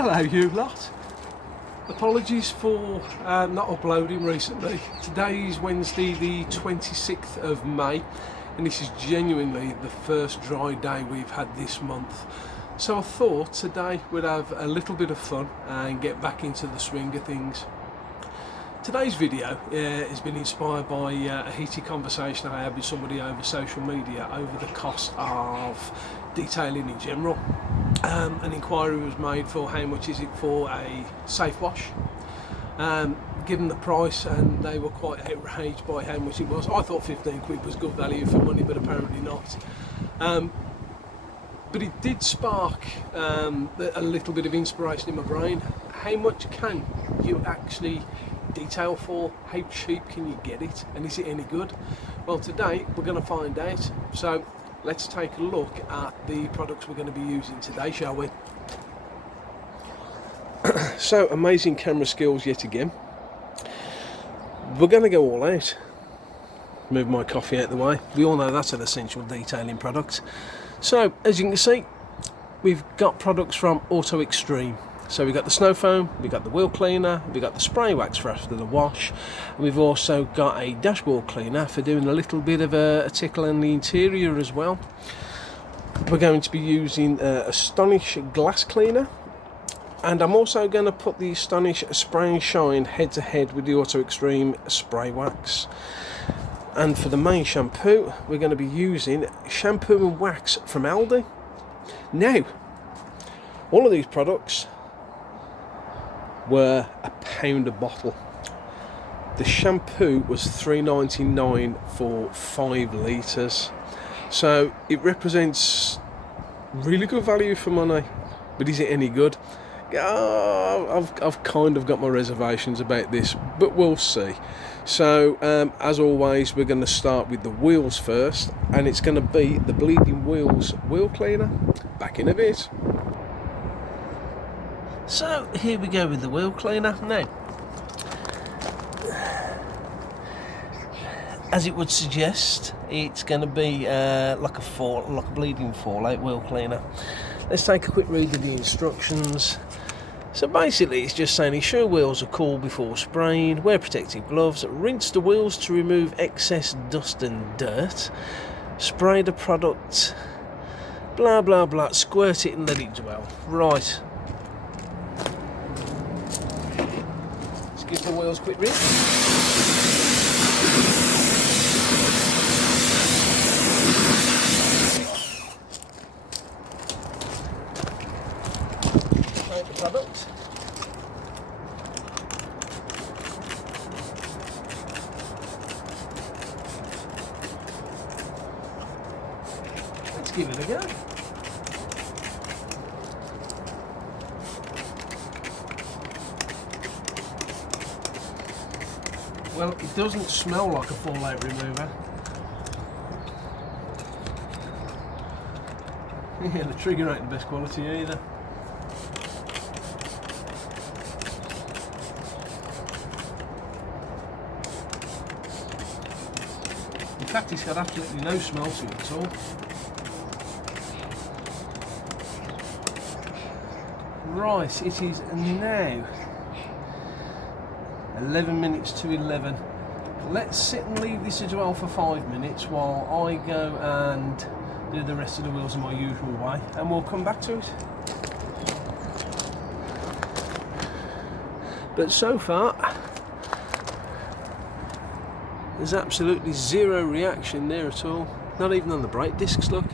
Hello you lot. Apologies for not uploading recently. Today is Wednesday the 26th of May and this is genuinely the first dry day we've had this month. So I thought today we'd have a little bit of fun and get back into the swing of things. Today's video has been inspired by a heated conversation I had with somebody over social media over the cost of detailing in general. An inquiry was made for how much is it for a safe wash. Given the price, and they were quite outraged by how much it was. I thought 15 quid was good value for money, but apparently not. But it did spark a little bit of inspiration in my brain. How much can you actually detail for? How cheap can you get it, and is it any good? Well, today we're going to find out. So let's take a look at the products we're going to be using today, shall we? So, amazing camera skills yet again. We're going to go all out. Move my coffee out the way. We all know that's an essential detailing product. So, as you can see, we've got products from Auto Extreme. So we've got the snow foam, we've got the wheel cleaner, we've got the spray wax for after the wash, and we've also got a dashboard cleaner for doing a little bit of a tickle in the interior as well. We're going to be using Astonish glass cleaner, and I'm also going to put the Astonish spray and shine head to head with the Auto Extreme spray wax. And for the main shampoo, we're going to be using shampoo and wax from Aldi. Now, all of these products were £1 a bottle. The shampoo was $3.99 for 5 litres, so it represents really good value for money. But is it any good? I've kind of got my reservations about this, but we'll see. So as always, we're going to start with the wheels first, and it's going to be the Bleeding Wheels wheel cleaner. Back in a bit. So here we go with the wheel cleaner. Now, as it would suggest, it's going to be like a bleeding fallout wheel cleaner. Let's take a quick read of the instructions. So basically it's just saying ensure wheels are cool before spraying, wear protective gloves, rinse the wheels to remove excess dust and dirt, spray the product, blah blah blah, squirt it and let it dwell. Right. Give the wheels a quick rinse. Take the product. Let's give it a go. Well, it doesn't smell like a fallout remover. Yeah, the trigger ain't the best quality either. In fact, it's got absolutely no smell to it at all. Right, it is now 11 minutes to 11. Let's sit and leave this as well for 5 minutes while I go and do the rest of the wheels in my usual way, and we'll come back to it. But so far there's absolutely zero reaction there at all, not even on the brake discs, look.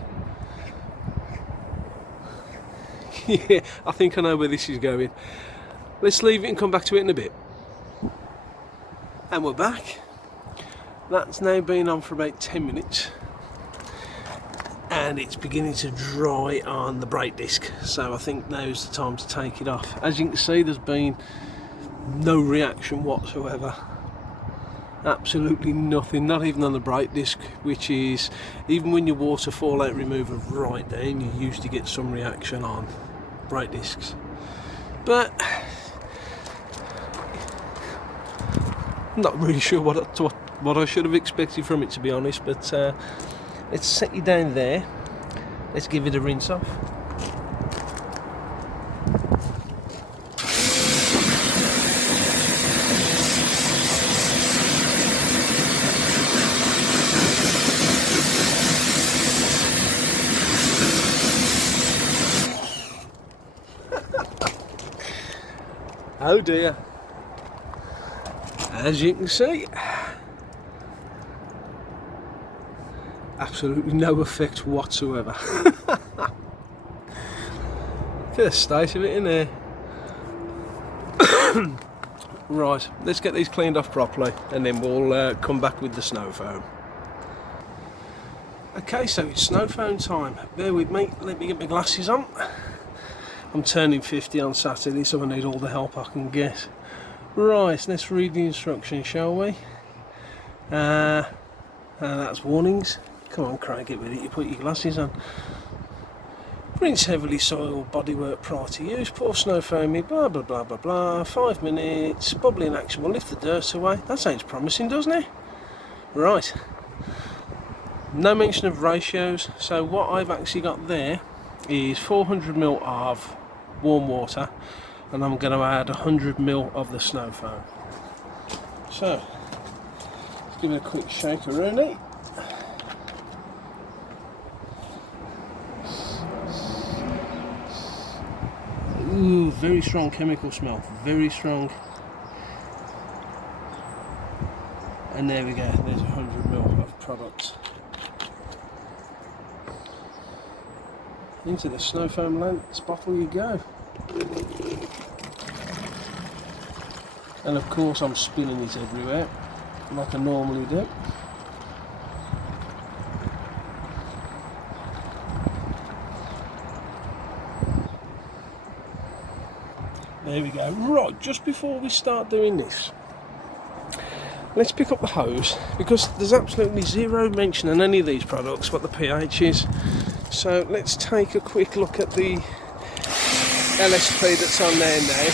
Yeah, I think I know where this is going. Let's leave it and come back to it in a bit. And we're back. That's now been on for about 10 minutes and it's beginning to dry on the brake disc, so I think now's the time to take it off. As you can see, there's been no reaction whatsoever, absolutely nothing, not even on the brake disc, which is, even when you water fallout remover right down, you usually get some reaction on brake discs. But I'm not really sure what I should have expected from it, to be honest, but let's set you down there. Let's give it a rinse off. Oh dear. As you can see, absolutely no effect whatsoever. Look at the state of it in there. Right, let's get these cleaned off properly and then we'll come back with the snow foam. Okay, so it's snow foam time. Bear with me, let me get my glasses on. I'm turning 50 on Saturday, so I need all the help I can get. Right, let's read the instructions, shall we? That's warnings. Come on, Craig, get with it. You put your glasses on. Rinse heavily soiled bodywork prior to use. Pour snow foam in, blah blah blah blah blah. 5 minutes. Bubbling action will lift the dirt away. That sounds promising, doesn't it? Right. No mention of ratios. So what I've actually got there is 400 ml of warm water, and I'm going to add 100 ml of the snow foam. So let's give it a quick shake around it. Ooh, very strong chemical smell, very strong. And there we go, there's 100 ml of product. Into the snow foam lens bottle you go. And of course I'm spilling it everywhere, like I normally do. There we go. Right, just before we start doing this, let's pick up the hose, because there's absolutely zero mention in any of these products what the pH is. So let's take a quick look at the LSP that's on there now.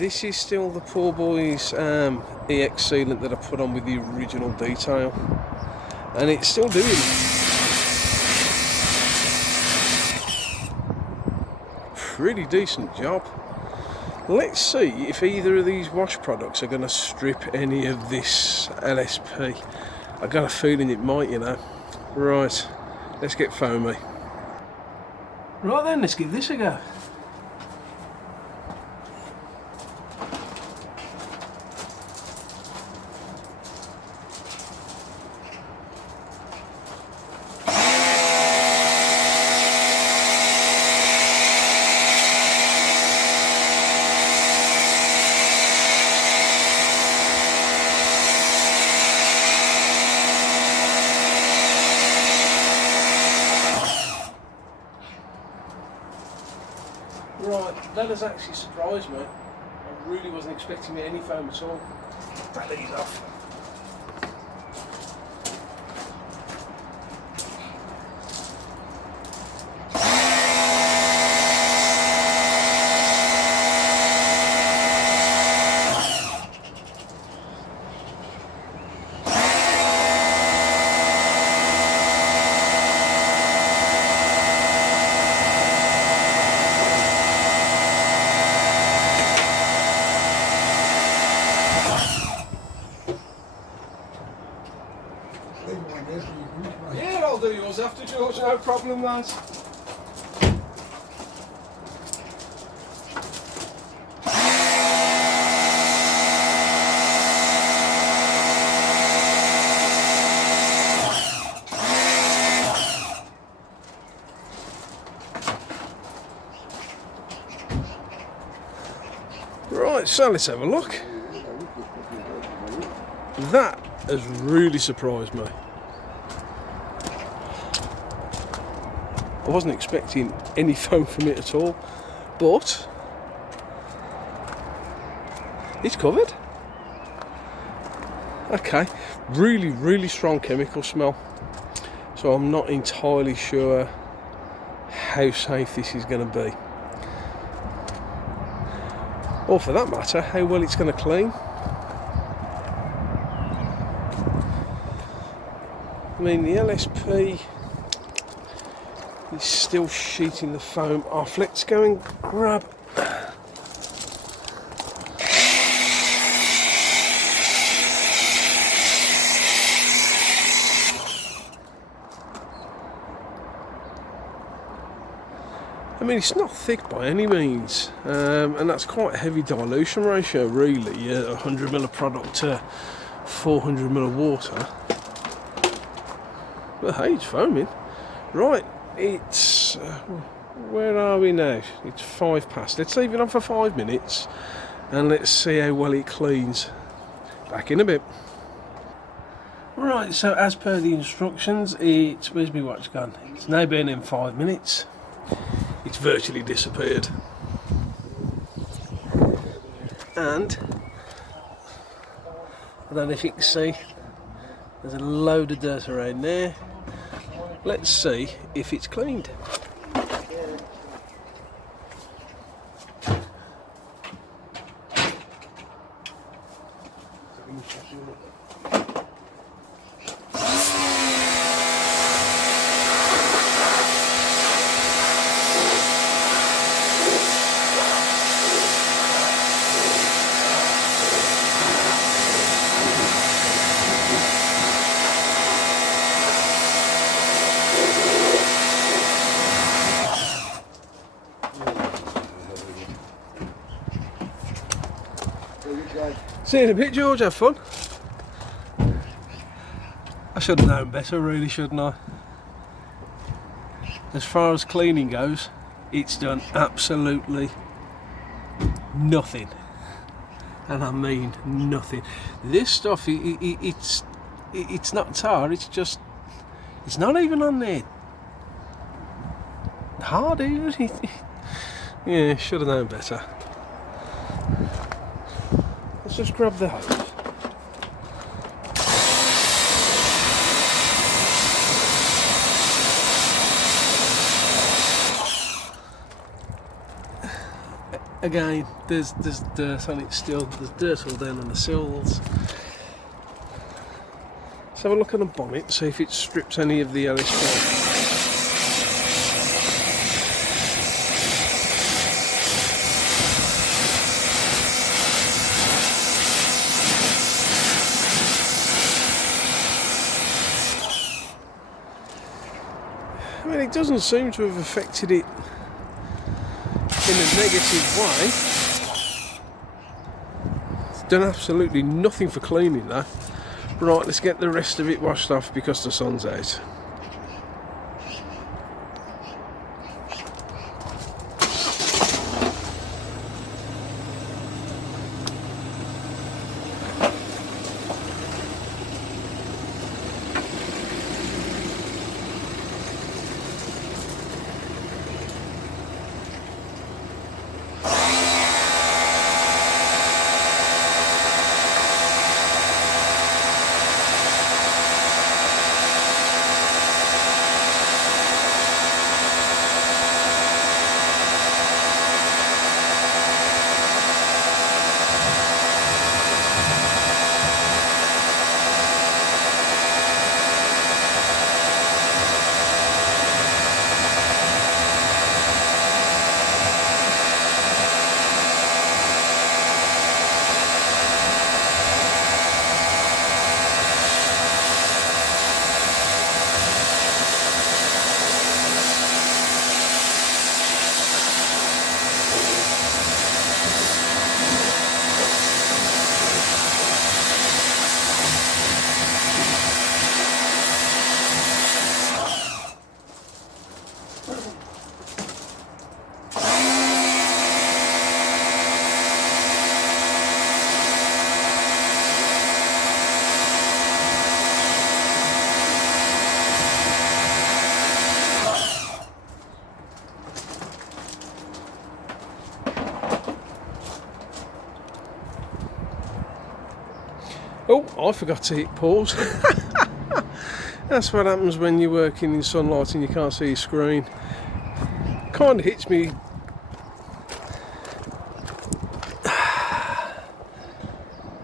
This is still the poor boy's EX sealant that I put on with the original detail, and it's still doing it. Pretty decent job. Let's see if either of these wash products are going to strip any of this LSP. I've got a feeling it might, you know. Right, let's get foamy. Right then, let's give this a go. Right, that has actually surprised me. I really wasn't expecting any foam at all. Take these off. Yeah, I'll do yours after, George, no problem, lads. Right, so let's have a look. That has really surprised me. I wasn't expecting any foam from it at all, but it's covered. Okay, really strong chemical smell. So I'm not entirely sure how safe this is going to be. Or for that matter, how well it's going to clean. I mean, the LSP is still sheeting the foam off. Let's go and grab I mean, it's not thick by any means, and that's quite a heavy dilution ratio, really. 100ml of product to 400ml of water. But hey, it's foaming. Right, it's where are we now? It's 5 past. Let's leave it on for 5 minutes, and let's see how well it cleans. Back in a bit. Right, so as per the instructions, where's my watch gone? It's now been in 5 minutes. It's virtually disappeared. And I don't know if you can see, there's a load of dirt around there. Let's see if it's cleaned. See you in a bit, George. Have fun. I should have known better, really, shouldn't I? As far as cleaning goes, it's done absolutely nothing, and I mean nothing. This stuff, it's not tar. It's not even on there hard either. Yeah, should have known better. Let's just grab the hose. Again, there's dirt on it still. There's dirt all down on the sills. Let's have a look at the bonnet, see if it strips any of the LSP. I mean, it doesn't seem to have affected it in a negative way. It's done absolutely nothing for cleaning that. Right, let's get the rest of it washed off because the sun's out. Oh, I forgot to hit pause. That's what happens when you're working in sunlight and you can't see your screen. Kind of hits me.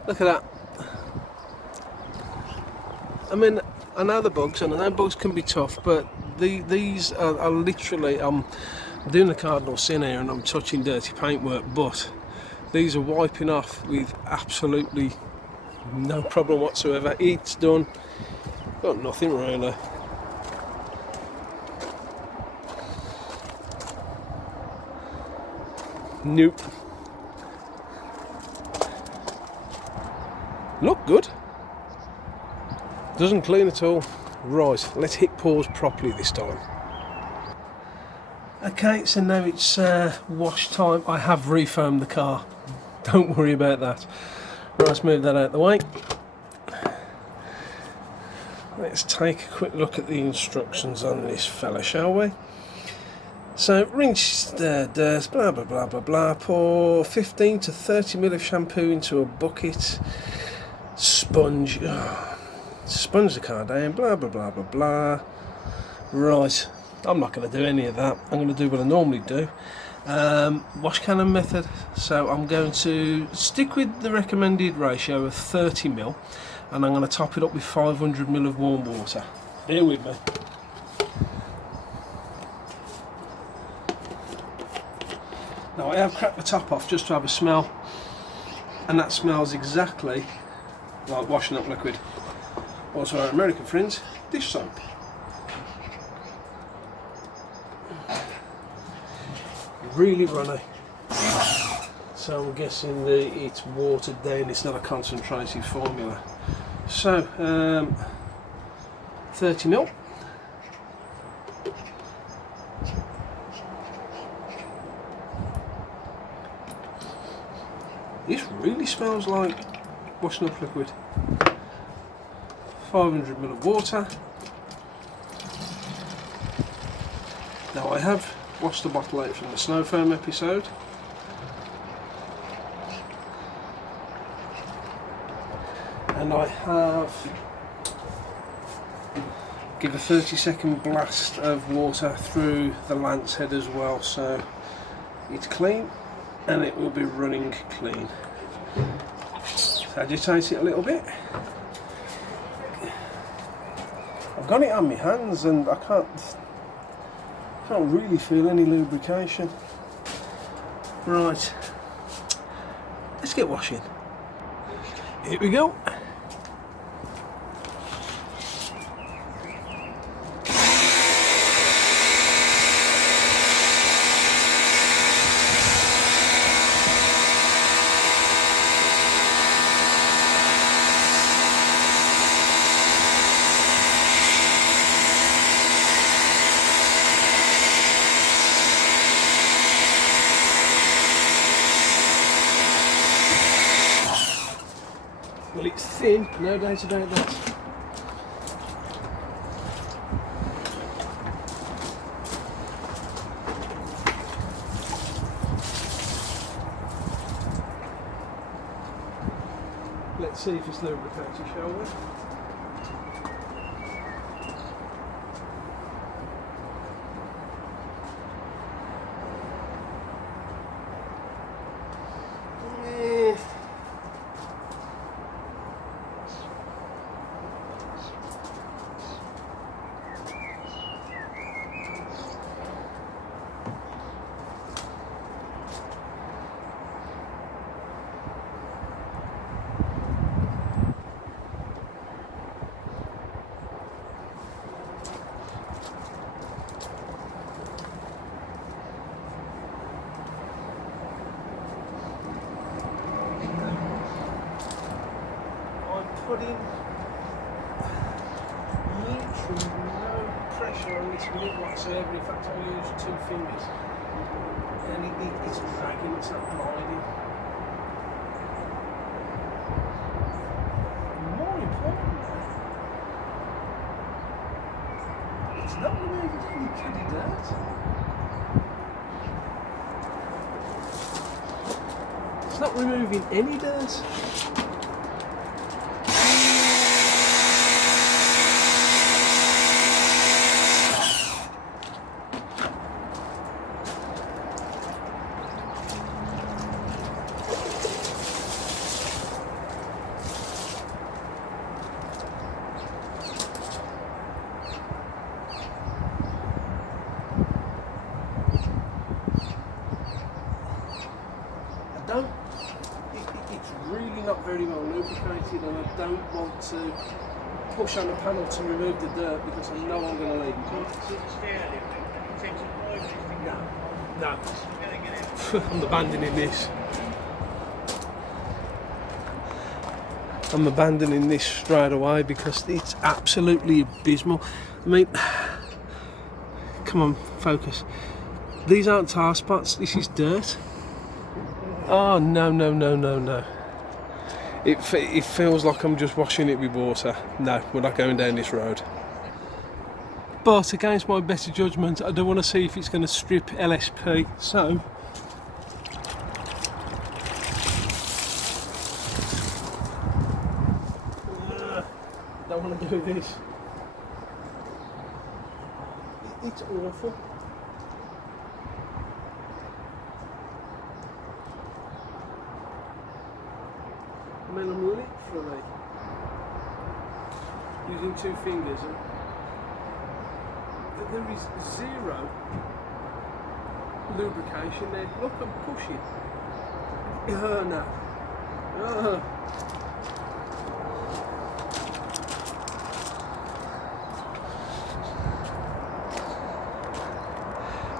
Look at that. I mean, I know the bugs, and I know bugs can be tough, but these are literally, I'm doing the cardinal sin here and I'm touching dirty paintwork, but these are wiping off with absolutely no problem whatsoever. It's done. Got nothing really. Nope. Look good. Doesn't clean at all. Right, let's hit pause properly this time. Okay, so now it's wash time. I have refoamed the car. Don't worry about that. Right, let's move that out of the way. Let's take a quick look at the instructions on this fella, shall we? So, rinse the dirt, blah blah blah blah blah. Pour 15 to 30 ml of shampoo into a bucket. Sponge the car down, blah blah blah blah blah. Right, I'm not going to do any of that. I'm going to do what I normally do. Wash cannon method. So I'm going to stick with the recommended ratio of 30 ml, and I'm going to top it up with 500 ml of warm water. Bear with me. Now I have cracked the top off just to have a smell, and that smells exactly like washing up liquid. Also, our American friends, dish soap. Really runny. So I'm guessing that it's watered down, it's not a concentrated formula. So, 30 ml. This really smells like washing up liquid. 500 ml of water. Now I have washed the bottle out from the snow foam episode. And I have give a 30-second blast of water through the lance head as well, so it's clean and it will be running clean. Agitate it a little bit. I've got it on my hands and I can't really feel any lubrication. Right, let's get washing. Here we go. Well, it's thin, no doubt about that. Let's see if it's lubricated, shall we? Putting literally no pressure on this lid whatsoever. In fact, I use 2 fingers, and it's dragging, it's not gliding. More importantly, it's not removing any bloody dirt. It's not removing any dirt. It's really not very well lubricated, and I don't want to push on the panel to remove the dirt because I know I'm going to leak. No. I'm abandoning this. I'm abandoning this straight away because it's absolutely abysmal. I mean, come on, focus. These aren't tar spots, this is dirt. Oh, no, no, no, no, no. It feels like I'm just washing it with water. No, we're not going down this road. But against my better judgment, I don't want to see if it's going to strip LSP, so don't want to do this. It's awful. I mean, I'm literally using 2 fingers and there is zero lubrication there. Look, I'm pushing. No.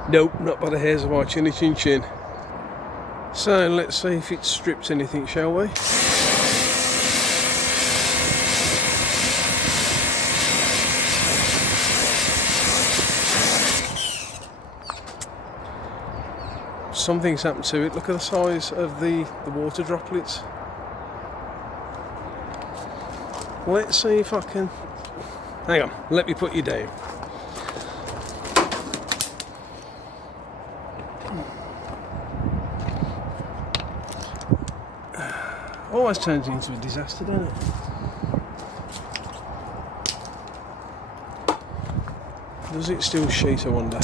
Nope, not by the hairs of my chinny chin chin. So let's see if it strips anything, shall we? Something's happened to it. Look at the size of the water droplets. Let's see if I can... Hang on, let me put you down. Always turns into a disaster, doesn't it? Does it still sheet, I wonder?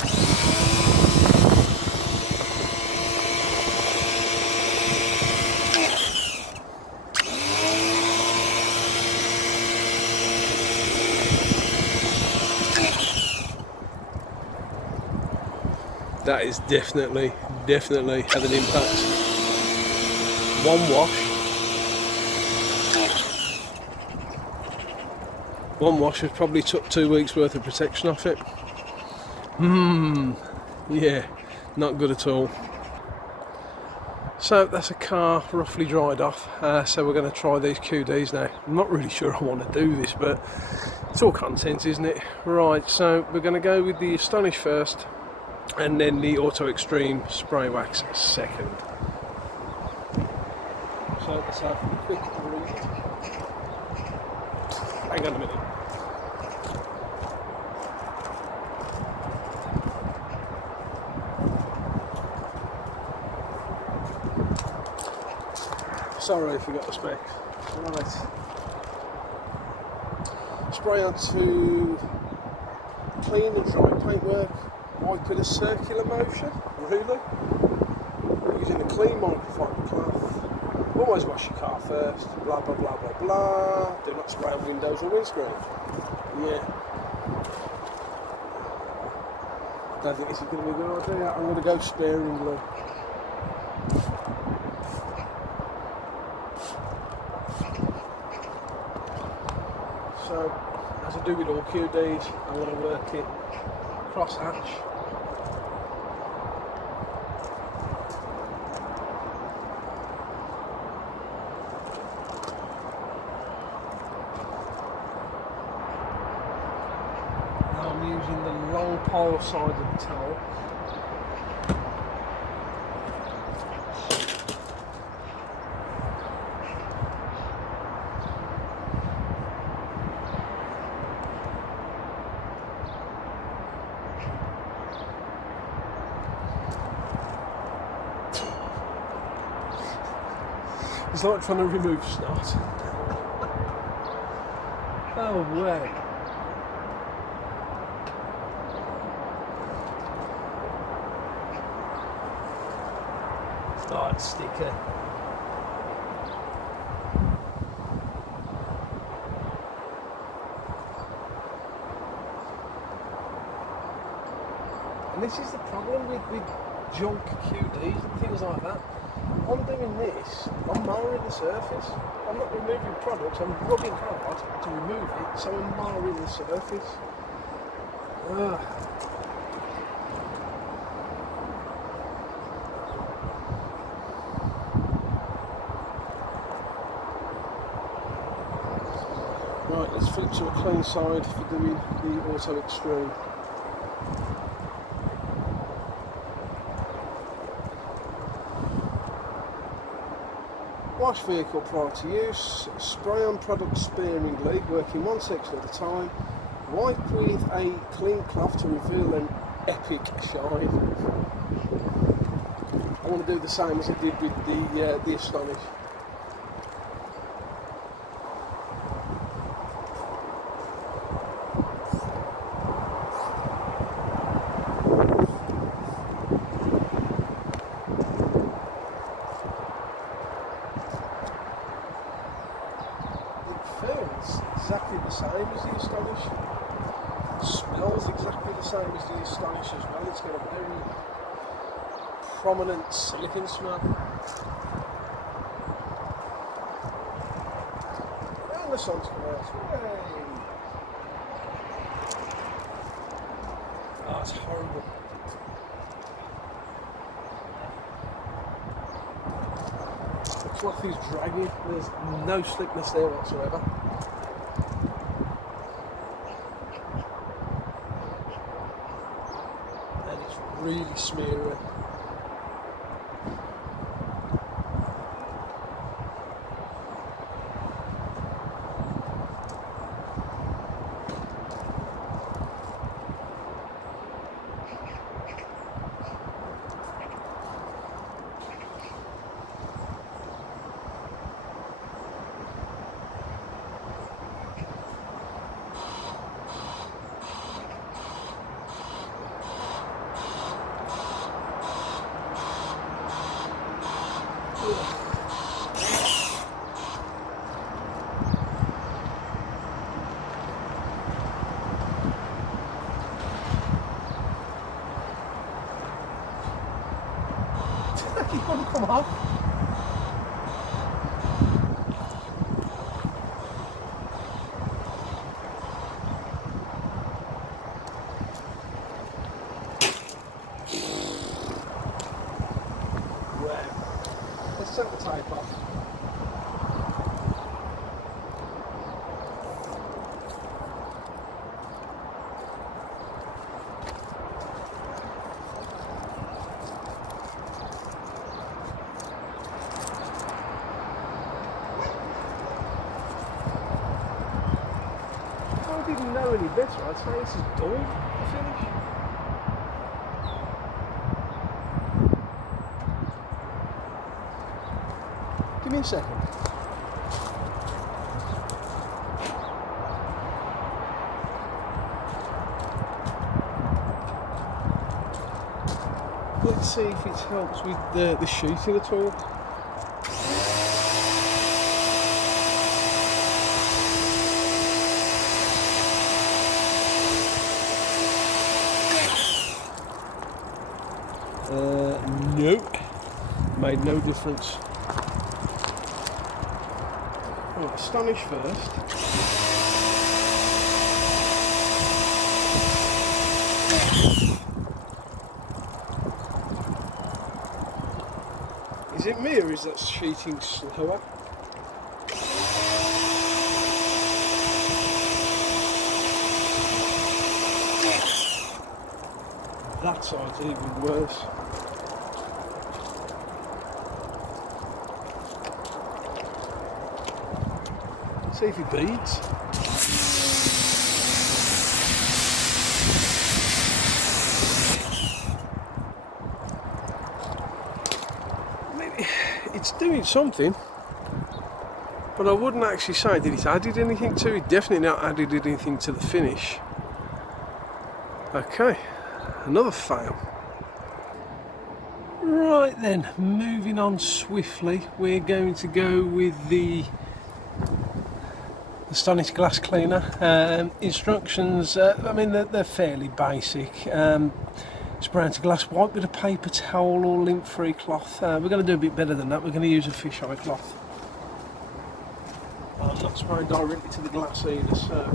That is definitely had an impact. One wash has probably took 2 weeks worth of protection off it. Yeah, not good at all. So that's a car roughly dried off, so we're going to try these QDs now. I'm not really sure I want to do this, but it's all content, isn't it? Right, so we're going to go with the Astonish first and then the Auto Extreme Spray Wax second. So let's have a quick read. Hang on a minute. Sorry if you got the specs. Right. Spray onto clean and dry paintwork. Wipe with a circular motion. Really? Using a clean microfiber cloth. Always wash your car first. Blah blah blah blah blah. Do not spray on windows or windscreen. Yeah. Don't think this is going to be a good idea. I'm going to go sparingly. So, as I do with all QDs, I'm going to work it cross hatch. Now I'm using the long pole side of the towel. It's like trying to remove snot. Oh, way. Oh, it's sticky. And this is the problem with junk QDs and things like that. I'm doing this, I'm marring the surface. I'm not removing products, I'm rubbing hard to remove it, so I'm marring the surface. Right, let's flip to a clean side for doing the auto extrude. Wash vehicle prior to use, spray on product sparingly, working one section at a time, wipe with a clean cloth to reveal an epic shine. I want to do the same as I did with the Astonish. Feels exactly the same as the Astonish. Smells exactly the same as the Astonish as well. It's got a very prominent silicon smell. And the sun's come out. Yay! Oh, it's horrible. The cloth is dragging. There's no slickness there whatsoever. And it's really smeary. You want to come off? Wow. Let's take the tape off. If I didn't know any better, I'd say this is dull, the finish. Give me a second. Let's see if it helps with the shooting at all. Nope, made no difference. Right, Astonish first. Is it me or is that sheeting slower? That side's even worse. See if he beats. I mean, it's doing something, but I wouldn't actually say that it's added anything to it. Definitely not added anything to the finish. Okay, another fail. Right then, moving on swiftly, we're going to go with the Astonish glass cleaner. Instructions, I mean they're fairly basic. Spray into glass, wipe with a paper towel or lint-free cloth. We're going to do a bit better than that. We're going to use a fisheye cloth. I'm not spraying directly to the glass either, so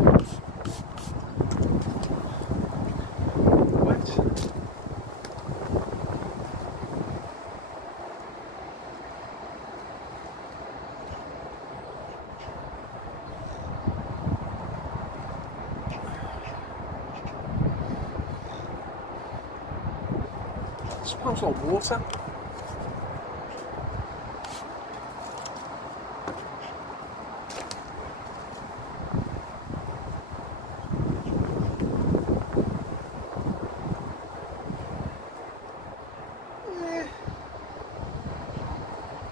wet. smells like water.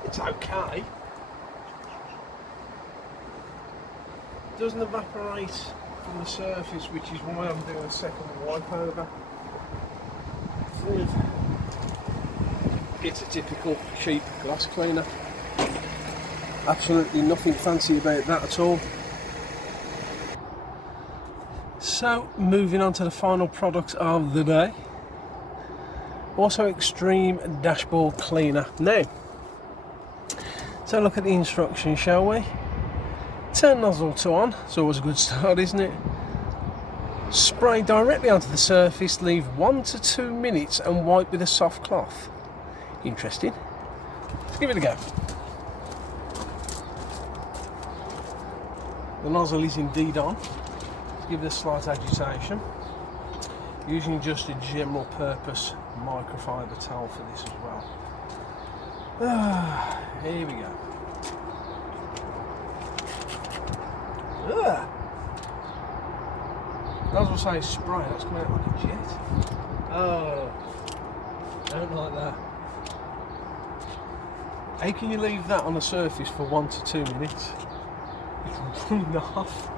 It's okay. It doesn't evaporate from the surface, which is why I'm doing a second wipe over. It's a typical cheap glass cleaner. Absolutely nothing fancy about that at all. So moving on to the final product of the day. Also Extreme Dashboard Cleaner. Now, so look at the instructions, shall we? Turn nozzle to on, it's always a good start, isn't it? Spray directly onto the surface, leave 1 to 2 minutes and wipe with a soft cloth. Interesting. Let's give it a go. The nozzle is indeed on. Give it a slight agitation. Using just a general purpose microfiber towel for this as well. Here we go. Nozzle says spray, that's coming out like a jet. Oh, don't like that. How can you leave that on the surface for 1 to 2 minutes? It's running off.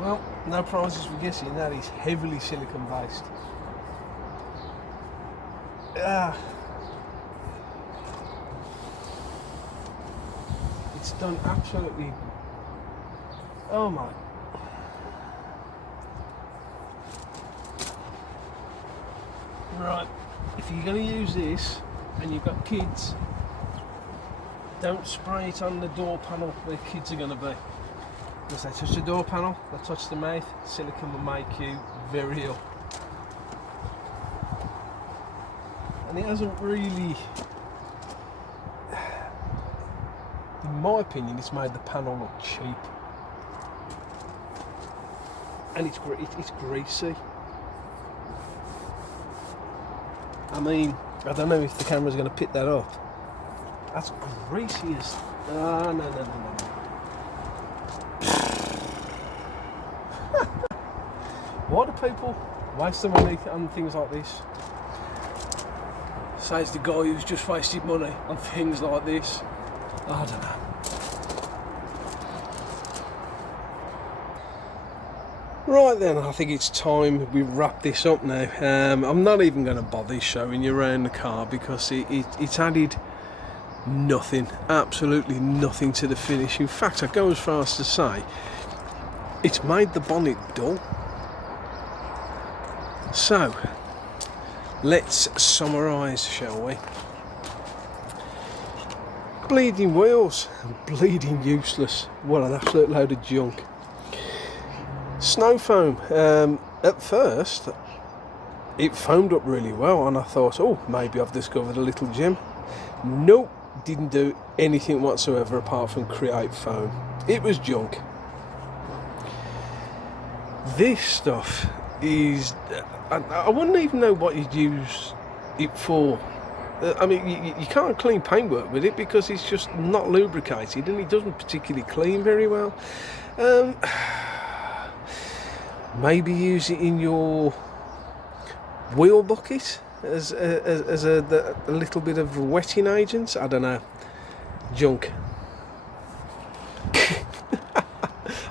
Well, no prizes for guessing, that is heavily silicone based. It's done absolutely, oh my. Right, if you're going to use this and you've got kids, don't spray it on the door panel where kids are going to be. Because they touch the door panel, they touch the mouth, silicone will make you very ill. And it hasn't really, in my opinion, it's made the panel look cheap. And it's greasy. I mean, I don't know if the camera's going to pick that up. That's greasy as... no. Why do people waste their money on things like this? Says the guy who's just wasted money on things like this. I don't know. Right then, I think it's time we wrap this up now. I'm not even going to bother showing you around the car because it's added nothing, absolutely nothing to the finish. In fact, I go as far as to say it's made the bonnet dull. So, let's summarise, shall we? Bleeding wheels, bleeding useless. What an absolute load of junk. Snow foam. At first, it foamed up really well, and I thought, oh, maybe I've discovered a little gem. Nope, didn't do anything whatsoever apart from create foam. It was junk. This stuff is... I wouldn't even know what you'd use it for. I mean, you can't clean paintwork with it because it's just not lubricated and it doesn't particularly clean very well. Maybe use it in your wheel bucket as a little bit of wetting agent. I don't know. Junk.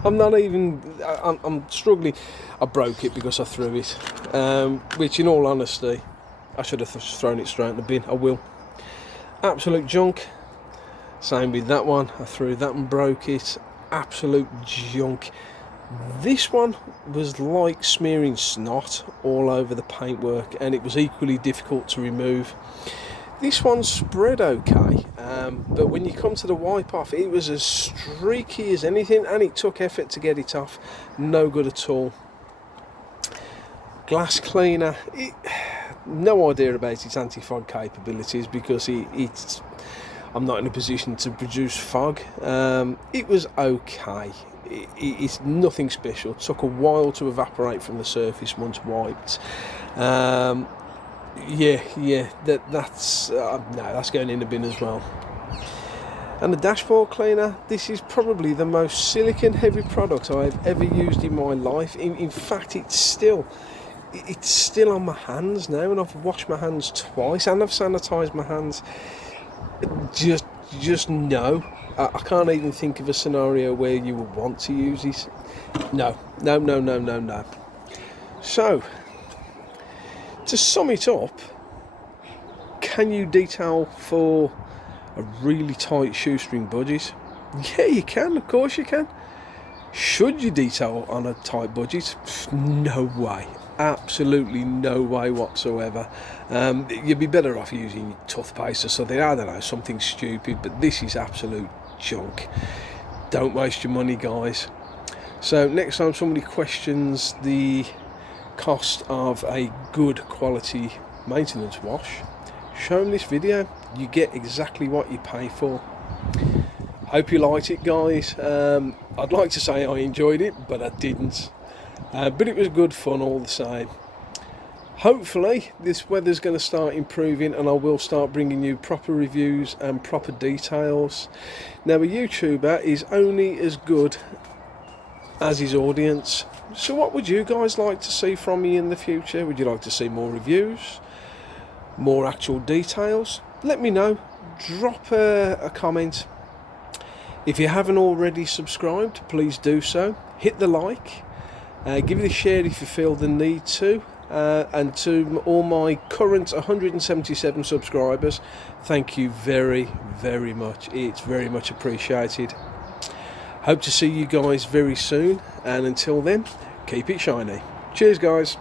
I'm struggling. I broke it because I threw it, which in all honesty I should have thrown it straight in the bin. I will. Absolute junk. Same with that one. I threw that and broke it. absolute junk. This one was like smearing snot all over the paintwork, and it was equally difficult to remove. This one spread okay, but when you come to the wipe off, it was as streaky as anything, and it took effort to get it off. No good at all. Glass cleaner, no idea about its anti-fog capabilities, because I'm not in a position to produce fog. It was okay. It's nothing special. It took a while to evaporate from the surface once wiped. That's going in the bin as well. And the dashboard cleaner, this is probably the most silicone heavy product I've ever used in my life. In fact, it's still on my hands now, and I've washed my hands twice, and I've sanitised my hands. Just no. I can't even think of a scenario where you would want to use this. No. So, to sum it up, can you detail for a really tight shoestring budget? Yeah, you can, of course you can. Should you detail on a tight budget? No way. Absolutely no way whatsoever. You'd be better off using toothpaste or something, I don't know, something stupid, but this is absolute junk. Don't waste your money, guys. So next time somebody questions the cost of a good quality maintenance wash, show them this video. You get exactly what you pay for. Hope you liked it, guys. I'd like to say I enjoyed it, but I didn't. But it was good fun all the same. Hopefully this weather's going to start improving, and I will start bringing you proper reviews and proper details. Now, a YouTuber is only as good as his audience. So what would you guys like to see from me in the future? Would you like to see more reviews, more actual details? Let me know. Drop a comment. If you haven't already subscribed, please do so. Hit the like. Give it a share if you feel the need to. And to all my current 177 subscribers, thank you very, very much. It's very much appreciated. Hope to see you guys very soon, and until then, keep it shiny. Cheers, guys.